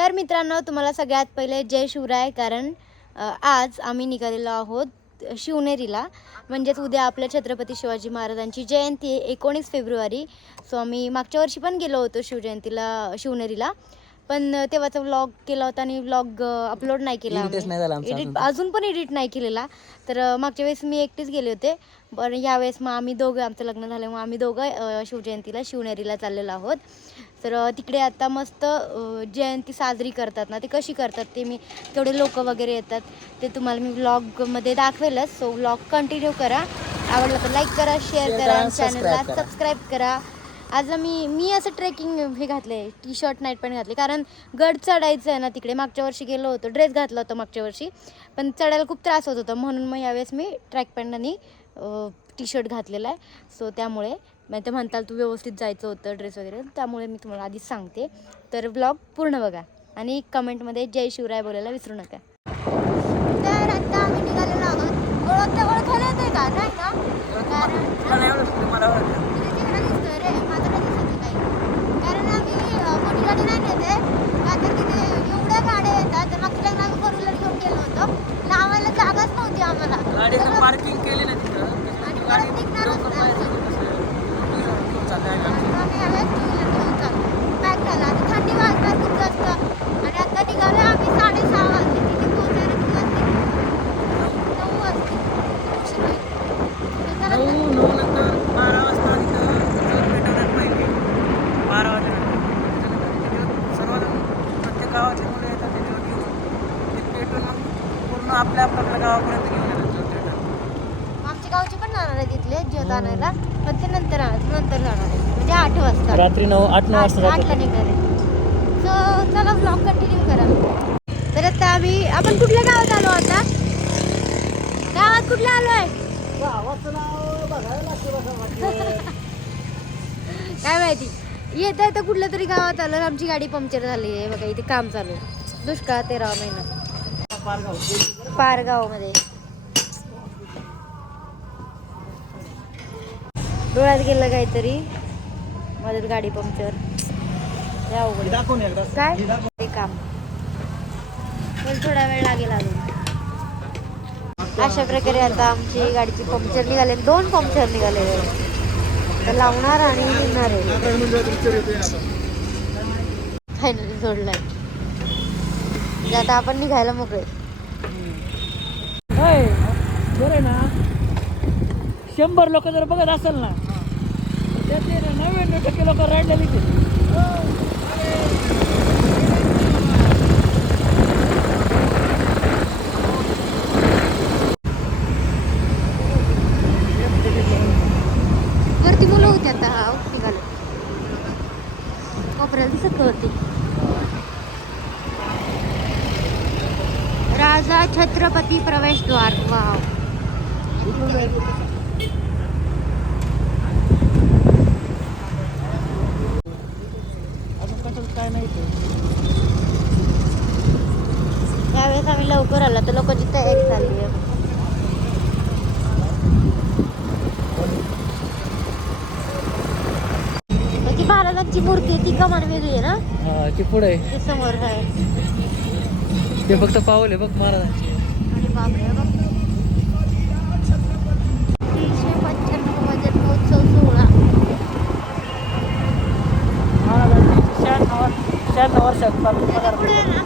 तर मित्रांनो तुम्हाला सगळ्यात पहिले जय शिवराय कारण आज आम्ही निघालेलो आहोत शिवनेरीला. म्हणजेच उद्या आपल्या छत्रपती शिवाजी महाराजांची जयंती आहे एकोणीस फेब्रुवारी. सो आम्ही मागच्या वर्षी पण गेलो होतो शिवजयंतीला शिवनेरीला. पण तेव्हाचा व्लॉग केला होता आणि व्लॉग अपलोड नाही केला Edit च नाही झाला आमचा एडिट अजून. अजून पण एडिट नाही केलेला. तर अ, मागच्या वेळेस मी एकटीच गेले होते. पण यावेळेस मग आम्ही दोघं आमचं लग्न झाल्यामुळे आम्ही दोघं अ, शिवजयंतीला शिवनेरीला चाललेलो आहोत. तर अ, तिकडे आता मस्त अ, जयंती साजरी करतात ना ते कशी करतात ते मी तेवढे लोक वगैरे येतात. ते तुम्हाला मी व्लॉगमध्ये दाखवेलच. सो व्लॉग कंटिन्यू करा. आवडला तर लाईक करा शेअर Share करा चॅनलला subscribe करा. सबस्क्राईब करा. आज मी मी असं ट्रेकिंग हे घातले टी शर्ट नाईट पॅन्ट घातले. कारण गड चढायचं आहे ना तिकडे मागच्या वर्षी गेलो होतो ड्रेस घातला होता मागच्या वर्षी. पण चढायला खूप त्रास होत होता म्हणून मग यावेळेस मी ट्रॅक पॅन्ट आणि टी शर्ट घातलेला आहे. सो त्यामुळे मग ते म्हणताल तू व्यवस्थित जायचं होतं ड्रेस वगैरे त्यामुळे मी तुम्हाला आधीच सांगते. तर ब्लॉग पूर्ण बघा आणि कमेंटमध्ये जय शिवराय बोलायला विसरू नका. तर आता आम्ही निघालेलो आहोत. ओळखता ओळखायला येते का? नाही का कारण तुला नाही ओळखलं, मला ओळखलं. तिथे तिकडे दिसतोय रे माझं नाही दिसत आहे काही कारण आम्ही अं, मोठी गाडी नाही नेते का तर तिथे एवढ्या गाड्या येतात तर मागच्या टाइम आम्ही फोर व्हीलर घेऊन गेलो होतो लावायला जागाच नव्हती आम्हाला गाडीचं सगळं- पार्किंग केली ना तिथं आणि गाडी परत निघणारच लवकर नाही. बाहेर निघून कसं घेऊन चाललंय गाडी. म्हणून आम्ही यावेळेस टू व्हीलर घेऊन चाललो पॅक झाला आता थंडी वाजणार खूप जास्त आणि आता निघालो आम्ही साडेसहा वाजले तिथे पोहोचायला किती वाजले नऊ वाजले उशीर होईल. तर चला नऊ नऊ नंतर बारा वाजता तिथं जोर पेटवण्यात पाहिजे बारा वाजेनंतर त्याच्यानंतर तिथे सर्वजण प्रत्येक गावातले मुलं येतात ते जोर घेऊन ते पेटून मग पूर्ण आपल्या आपल्या आपल्या गावापर्यंत घेऊन येतात पेटवून आमच्या गावचे पण जाणार आहे तिथले ज्योत आणायला पण ते नंतर आणायचं नंतर जाणार आहे म्हणजे आठ वाजता. रात्री नऊ आठ नऊ वाजता आठ- आठला निघणार आहे सो चला ब्लॉग कंटिन्यू करा. तर आता आम्ही आपण कुठल्या गावात आलो आता? गावात कुठला आलोय काय माहिती. येता येतं कुठल्या तरी गावात आलं आमची गाडी पंक्चर झाली आहे. बघा इथे काम चालू आहे. दुष्काळ तेरावा महिना. पारगावमध्ये डोळ्यात गेलं काहीतरी. मध्येच गाडी पंक्चर. काय? ते काम. पण थोडा वेळ लागेल अजून. अशा प्रकारे आता आमची गाडीची पंक्चर निघाले दोन पंक्चर निघाले. तर लावणार आणि निघणार आहे. फायनली जोडलाय. म्हणजे आता आपण निघायला मोकळे. होय. बरं आहे ना. शंभर लोक जर बघत असेल ना त्याचे नव्याण्णव टक्के लोक राहिलेली ते वरती मुलं होती आता हा निघाले कोपऱ्याला दिसत होती राजा छत्रपती प्रवेशद्वार वाव अजून कसं काय नाही ते यावेळेस आम्ही लवकर आलो तर लोकांची तयारी चालली आहे ती महाराजांची मूर्ती आहे ती कमान वेगळी आहे ना? हा ते पुढे आहे. ते समोर आहे. ते फक्त पावले बघ महाराजांचे. अरे बापरे बघ. तीनशे पंच्याण्णव जन्मोत्सव सोहळा. महाराजांचे शहाण्णव शहाण्णव वर्षात त्याच्या पुढे आहे ना.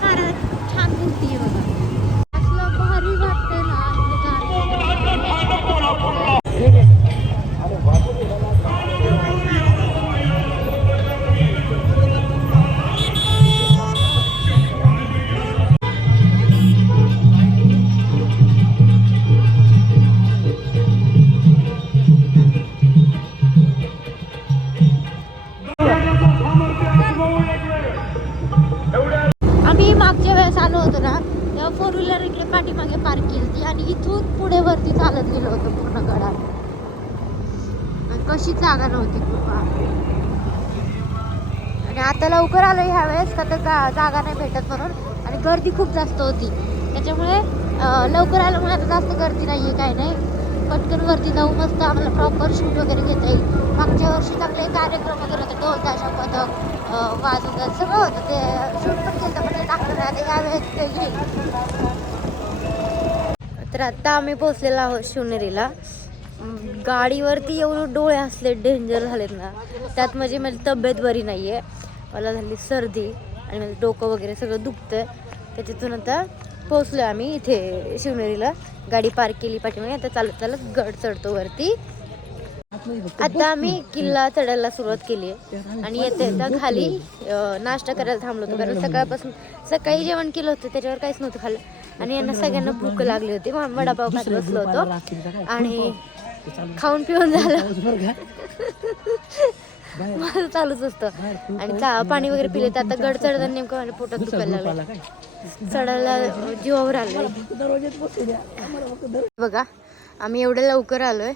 ह्या का तर जागा नाही भेटत म्हणून. आणि गर्दी खूप जास्त होती. त्याच्यामुळे लवकर आलं आल्यामुळे आता जास्त गर्दी नाही आहे काय नाही. पटकन वरती जाऊ मस्त आम्हाला प्रॉपर शूट वगैरे घेता येईल. मागच्या वर्षी चांगले कार्यक्रम वगैरे होते ढोल ताशा पथक वाज वाजवतात सगळं होतं. ते शूट पण केलं पण ते तर आत्ता आम्ही पोचलेलो आहोत शिवनेरीला. गाडीवरती एवढं डोळे असले डेंजर झालेत ना. त्यात माझी माझी तब्येत बरी नाही आहे मला झाली सर्दी. आणि माझं डोकं वगैरे सगळं दुखतं त्याच्यातून आता पोहोचलो आम्ही इथे शिवनेरीला. गाडी पार्क केली पाठीमागे. आता चालत चालत गड चढतो वरती. आता आम्ही किल्ला चढायला सुरुवात केली आहे. आणि येता येता खाली नाश्ता करायला थांबलो होतो. कारण सकाळपासून सकाळी जेवण केलं होतं. त्याच्यावर काहीच नव्हतं खाल्लं. आणि यांना सगळ्यांना भूक लागली होती. वडापाव खात बसलो होतो. आणि खाऊन पिऊन झालं. माझं चालूच असतं. आणि चा पाणी वगैरे पिले तर आता गड चढताना नेमकं माझ्या पोटात दुखायला लागलं. चढायला जीवावर आलंय. बघा आम्ही एवढ्या लवकर आलोय.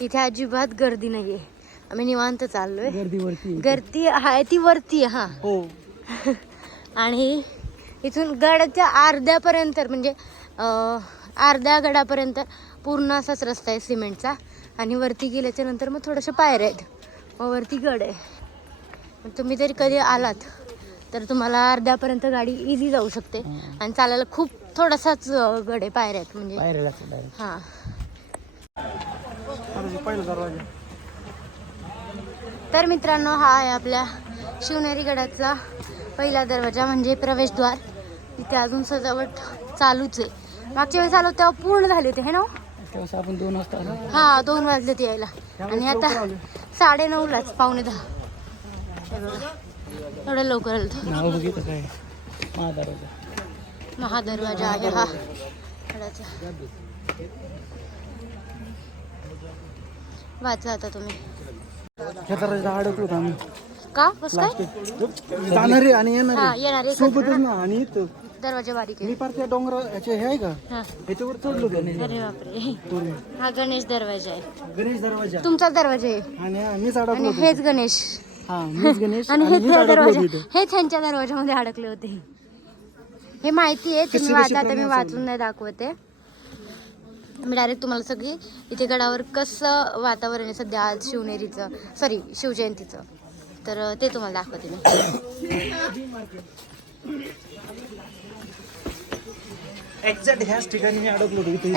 तिथे अजिबात गर्दी नाहीये. आम्ही निवांत चाललोय. गर्दी आहे ती वरती आहे, हा. हो. आणि इथून गडाच्या अर्ध्यापर्यंत म्हणजे अर्ध्या गडापर्यंत पूर्ण असाच रस्ता आहे सिमेंटचा. आणि वरती गेल्याच्यानंतर मग थोडेसे पायऱ्या आहेत. वरती गड आहे. तुम्ही जरी कधी आलात तर तुम्हाला अर्ध्यापर्यंत गाडी इझी जाऊ शकते. आणि चालायला खूप थोडासाच गड आहे पायऱ्या आहेत म्हणजे. हां. पहिला दरवाजा. तर मित्रांनो हा आहे आपल्या शिवनेरी गडाचा पहिला दरवाजा म्हणजे प्रवेशद्वार. तिथे अजून सजावट चालूच आहे. मागच्या वेळेस आलो तेव्हा पूर्ण झाले होते हे ना हो? आपण दोन वाजता आलो. हा दोन वाजले ते यायला. आणि आता साडे नऊलाच पावणे दहा. एवढं लवकर आलो बघितलं काय? महादरवाजा. आहे हा. गडाचा वाचा आता तुम्ही. अडकलो आम्ही. का? बस काय? जाणार आणि येणार. हा सोबतच ना. आणि दरवाजा बारीक मी आहे पार त्या डोंगरा ह्याचे हे आहे का? हा. ह्याच्यावर चढलो होतो बापरे. हा गणेश दरवाजा आहे. गणेश दरवाजा. तुमचा दरवाजा आहे. आणि मीच आणि अडकलो होतो हेच गणेश. हा मीच गणेश आणि आणि हेच मीच त्या अडकलो दरवाजा होतो इथं. हे त्यांच्या दरवाजामध्ये अडकले होते. हे माहिती आहे तुम्ही कशी वाचा आता मी वाचून नाही दाखवते. मी डायरेक्ट तुम्हाला सगळी इथे गडावर कसं वातावरण आहे सध्या आज शिवनेरीचं सॉरी शिवजयंतीचं. तर ते तुम्हाला दाखवते मी. एक्झॅक्ट ह्याच ठिकाणी मी अडकलो होतो इथे.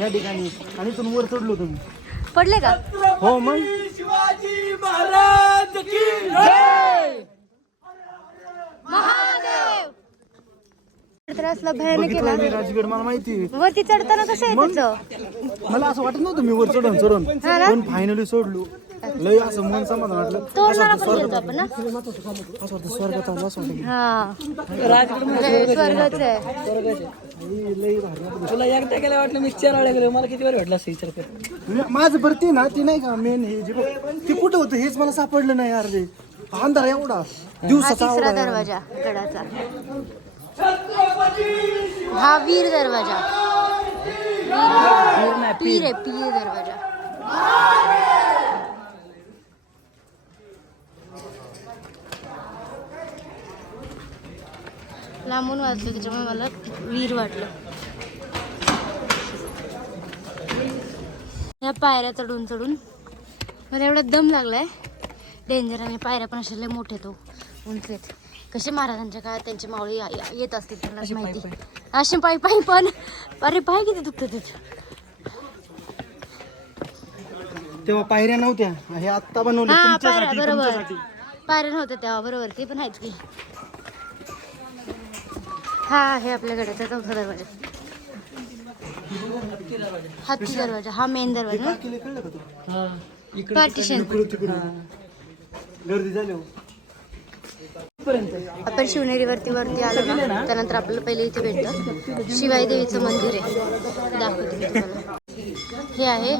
या ठिकाणी. आणि इथून वर चढलो होतो मी. पडले का? हो मग? महादेव! तर असला भयानक बघितलं मी केला राजगड मला माहिती आहे. वरती चढताना कसं आहे त्याचं मला असं वाटत नव्हतं मी वर चढून चढून. हा? पण फायनली सोडलो. लय असं मन समाधान वाटलं. तोरणाला पण गेलतो आपण ना? असं वाटतं स्वर्गात आलो असं वाटतं हा. अरे, स्वर्गच आहे. की लय भारी वाटलं. तुला वाटलं मी चार वेळा गेलो मला किती वेळ भेटला असं विचार कर. म्हणजे माझं भरती ना ती नाही का मेन हे जे ते कुठं होतं? हेच मला सापडलं नाही यार रे अंधार एवढा. हा दिवसाचा तिसरा एवढा. दरवाजा गडाचा. हा वीर दरवाजा. पीर आहे पीर दरवाजा. लांबून वाचलं त्याच्यामुळे मला वीर वाटलं. या पायऱ्या चढून चढून मला एवढा दम लागलाय. डेंजर आणि पायऱ्या पण लय मोठे तो उंच आहेत. कसे महाराजांच्या काळात त्यांची मावळी येत असतील त्यांनाच माहिती. असे पायी पायी पण अरे पाय किती दुखत तिथे तेव्हा पायऱ्या नव्हत्या हे आत्ता बनवले हा तुमच्यासाठी पायऱ्या बरोबर. तुमच्यासाठी. पायऱ्या नव्हत्या तेव्हा बरोबर. ते पण आहेत की. हा आहे आपल्या गडाचा चौथा दरवाजा. हत्ती दरवाजा हा मेन दरवाजा. हा पार्टिशन गर्दी झाली हो. आपण शिवनेरीवरती वरती आलो ना त्यानंतर आपल्याला पहिले इथे भेटतं शिवाई देवीचं मंदिर आहे. दाखवते हे आहे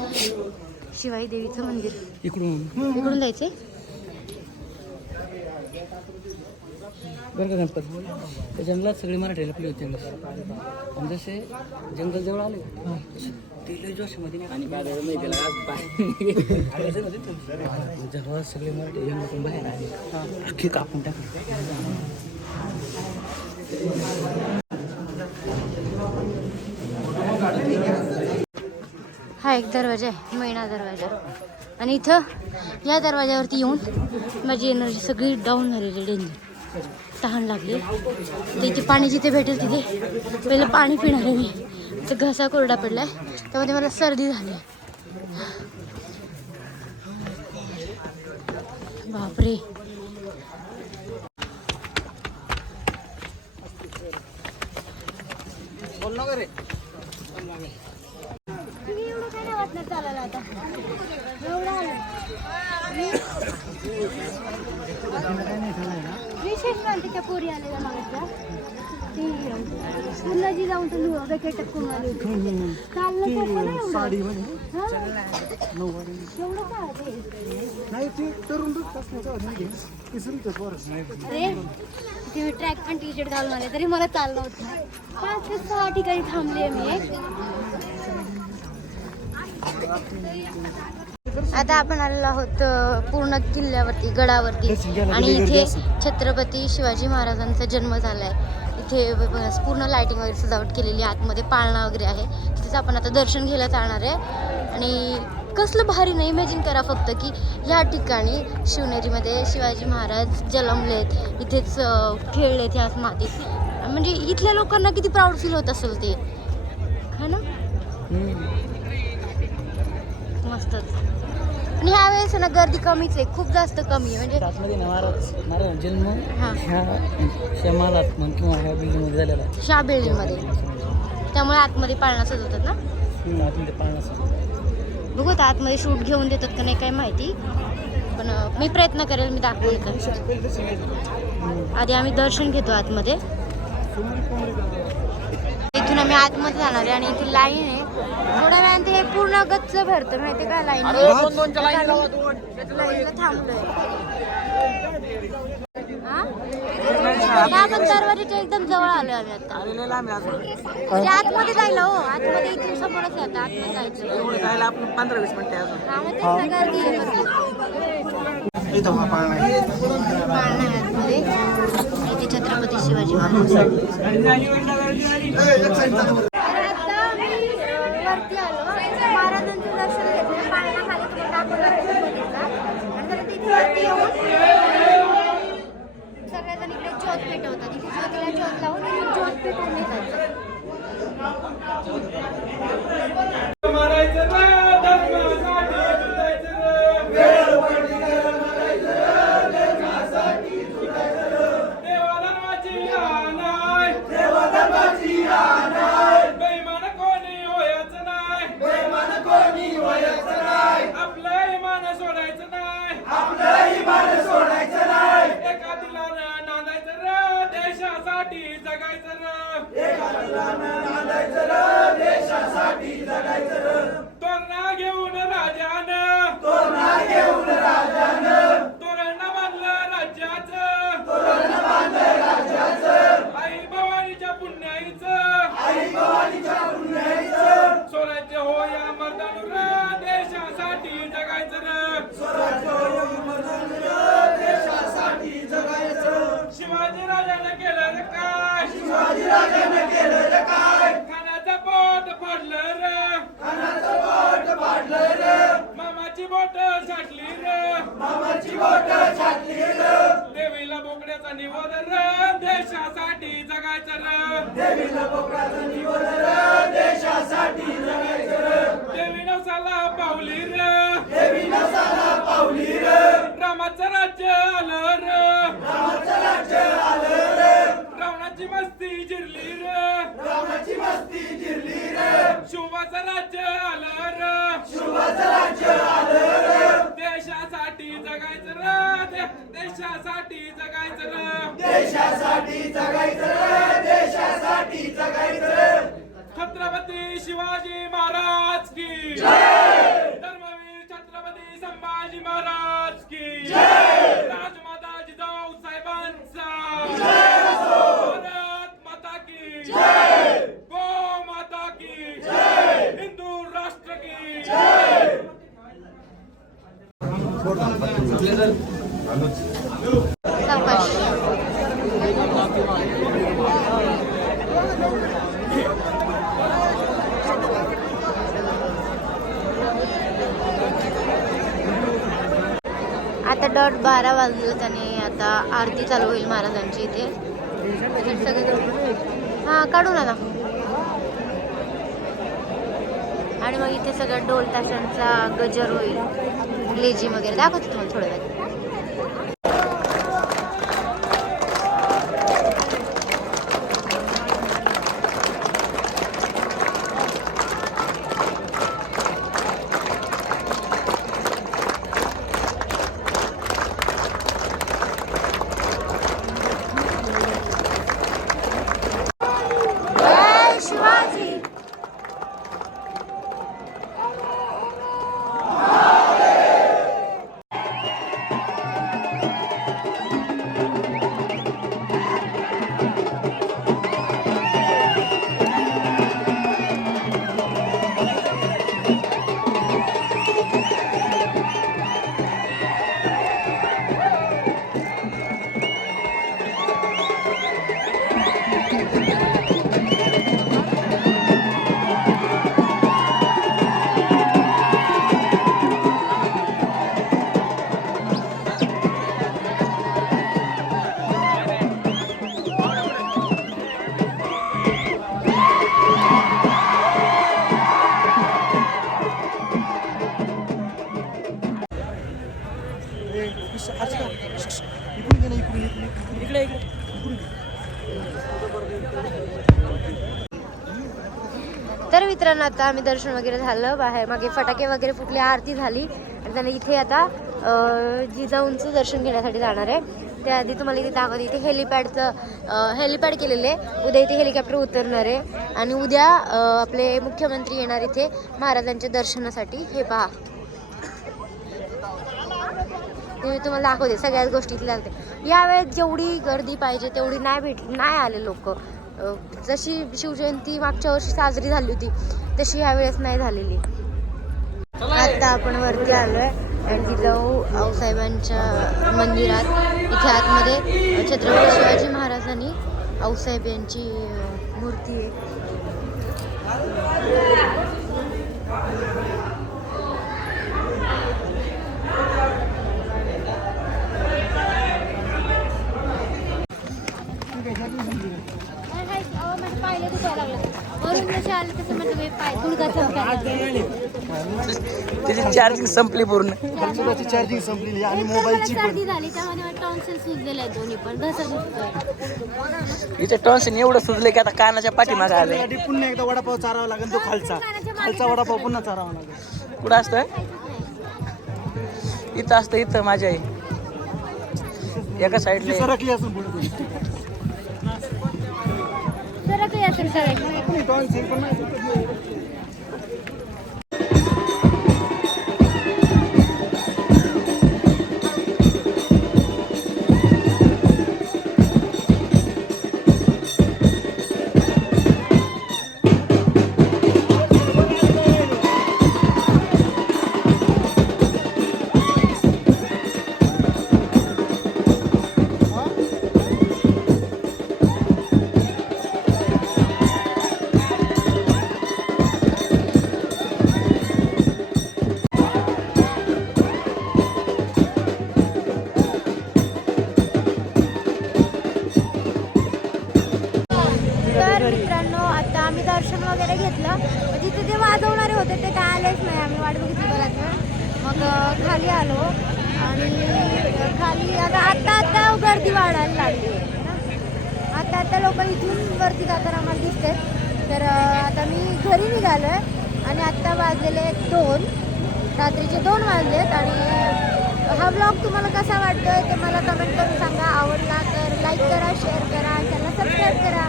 शिवाई देवीचं मंदिर. इकडून. इकडून जायचे बरं का गणपत? त्या जंगलात सगळे मराठी लपले होते आणि जसे जंगल जवळ आले जोशामध्ये आणि? जेव्हा सगळे मराठी जंगलातून बाहेर आले. अख्खे कापून टाकले. हा एक दरवाजा आहे मैना दरवाजा. आणि इथं या दरवाजावरती येऊन माझी एनर्जी सगळी डाऊन झालेली डेंजर. तहान लागली. तिथे पाणी जिथे भेटेल तिथे. पहिलं पाणी पिणार आहे मी. तर घसा कोरडा पडला आहे त्यामध्ये मला सर्दी झाली. बापरे. चालायला आता. पोरी आलेल्या मागाच्या ती पुन्हा जी जाऊन तर वॅकेट करून आली होती चाललं सोपं नाही एवढं हा? एवढं काय ते? नाही ते तरुण असण्याचं अरे ट्रॅक पण टी शर्ट घालून आले तरी मला चाललं होतं पाच ते सहा ठिकाणी थांबले मी आता आपण आलेलो आहोत पूर्ण किल्ल्यावरती गडावरती. आणि इथे छत्रपती शिवाजी महाराजांचा जन्म झालाय. इथे ब- ब- पूर्ण लाइटिंग वगैरे सजावट केलेली आहे. आतमध्ये पाळणा वगैरे आहे. तिथेच आपण आता दर्शन घ्यायला चालणार आहे. आणि कसलं भारी नाही इमॅजिन करा फक्त की ह्या ठिकाणी शिवनेरीमध्ये शिवाजी महाराज जन्मलेत. इथेच खेळलेत ह्या मातीत. म्हणजे इथल्या लोकांना किती प्राऊड फील होत असेल ते. हा ना? मस्तच. आणि ह्या वेळेस ना गर्दी कमीच आहे खूप जास्त कमी आहे. म्हणजे आतमध्ये ना महाराज महाराज जन्म हा. ह्या ह्या मालात म्हण किंवा ह्या बिल्डिंगमध्ये झालेला आहे. शाह बिल्डिंगमध्ये. त्यामुळे आतमध्ये पाळणा सजवतात ना? हम्म, आतमध्ये पाळणा असतो. बघू आता आतमध्ये शूट घेऊन देतात का नाही काय माहिती. पण अं, मी प्रयत्न करेल मी दाखवेल का आधी आम्ही दर्शन घेतो आतमध्ये. इथून आम्ही आतमध्ये जाणार आहे आणि इथे लाईन आहे. थोड्या वेळाने ते पूर्ण गच्च भरतं माहिती का? लाईन लाईनला थांबलोय. आपण दरवाजाच्या एकदम जवळ आलोय आम्ही आता. म्हणजे आतमध्ये जायला हो आतमध्ये इथून समोरच आहे आता आतमध्ये जायचं. आपण पंधरा वीस मिनिटं आहे अजून. हा, मग तेच ना, गर्दी आहे भरपूर. इथं हा पाळणा आहे. पाळणा आहे आतमध्ये. इथे छत्रपती शिवाजी महाराज तर आता आम्ही वरती आलो महाराजांचं दर्शन घेतलं पाळणा खाली तुम्हाला दाखवला बघितला आणि तर तिथे वरती येऊन सगळेजण इकडे ज्योत पेटवतात. इथे ज्योतीला ज्योत लावून ज्योत पेटवून घेतात आपलं इमान सोडायचं नाही आपलं इमान सोडायचं नाही एका दिलानं नांदायचं र देशासाठी जगायचं र एका दिलानं नांदायचं र देशासाठी जगायचं र तोरणा घेऊन राजानं तोरणा घेऊन राजानं तोरण बांधलं राज्याचं तोरण बांधलं राज्याचं आई भवानीच्या पुण्याईचं आई भवानीच्या पुण्याईचं स्वराज्य हो या मर्दानू र देशासाठी जगायचं र स्वराज्य हो मर्दानू र देशासाठी जगायचं शिवाजी राजानं केलं रे काय शिवाजी राजानं केलं रे काय खाण्याचं पोट फाडलं रे खाण्याचं पोट फाडलं रे मामाची बोट छाटली रे मामाची बोट छाटली रे देवीला बोकड्याचा निवड रे देशासाठी जगायचं रे देवीला बोकड्याचा निवड रे देशासाठी जगायचं रे देवी नवसाला पावली रे देवी नवसाला पावली रे रामाचं राज्य आलं रे रामाचं राज्य आलं रे रावणाची मस्ती जिरली रे. रावणाची मस्ती जिरली रे. शिवाचं राज्य आलं रे. शिवाचं राज्य आलं रे. देशासाठी जगायचं रे. देशासाठी जगायचं रे. देशासाठी जगायचं रे. देशासाठी जगायचं रे. छत्रपती शिवाजी महाराज की. धर्मवीर छत्रपती संभाजी महाराज की. आता डॉट बारा वाजलेत आणि आता आरती चालू होईल महाराजांची इथे. सगळे हां काढू ना आणि मग इथे सगळं ढोल ताशांचा गजर होईल लेझिम वगैरे. दाखवते तुम्हाला थोड्या वेळ इकडे इकडे तर मित्रांनो आता आम्ही दर्शन वगैरे झालं. बाहेर मागे फटाके वगैरे फुटले आरती झाली. आणि त्यांना इथे आता जिजाऊंचं दर्शन घेण्यासाठी जाणार आहे. त्याआधी तुम्हाला इथे दाखवते इथे हेलिपॅडचं हेलिपॅड केलेलं आहे. उद्या इथे हेलिकॉप्टर उतरणार आहे. आणि उद्या आपले मुख्यमंत्री येणार इथे महाराजांच्या दर्शनासाठी. हे पहा. ते मी तुम्हाला दाखवते सगळ्याच गोष्टीतल्या लागते यावेळेस जेवढी गर्दी पाहिजे तेवढी नाही भेट नाही आले लोक. जशी शिवजयंती मागच्या वर्षी साजरी झाली होती तशी यावेळेस नाही झालेली. आता आपण वरती आलोय आणि जाऊ आऊसाहेबांच्या मंदिरात इथे आतमध्ये छत्रपती शिवाजी महाराजांनी आऊसाहेब यांची मूर्ती आहे. त्याची चार्जिंग संपली पूर्ण. चार्जिंग संपलेली आहे आणि मोबाईलची सर्दी झाली त्यामध्ये टॉन्सिल सुजलेले आहेत दोन्ही पण. घसा दुखतोय इथे टॉन्सन एवढं सुजलं की आता कानाच्या पाठीमागे आले पुन्हा एकदा वडापाव चारावा लागेल तो खालचा. खालचा वडापाव पुन्हा चारावा लागेल. कुठं असतं? इथं असतं इथं माझ्या आई. एका साईडला सरकली असून. जरा काही असेल करायचं. मग खाली आलो आणि खाली आता आत्ता आत्ता गर्दी वाढायला लागली. ना आता आता लोक इथून वरती जाताना आम्हाला दिसते तर आता मी घरी निघालो आहे आणि आत्ता वाजलेले दोन. रात्रीचे दोन वाजलेत आणि हा ब्लॉग तुम्हाला कसा वाटतोय ते मला कमेंट करून सांगा. आवडला तर लाईक करा शेअर करा चॅनल सबस्क्राईब करा.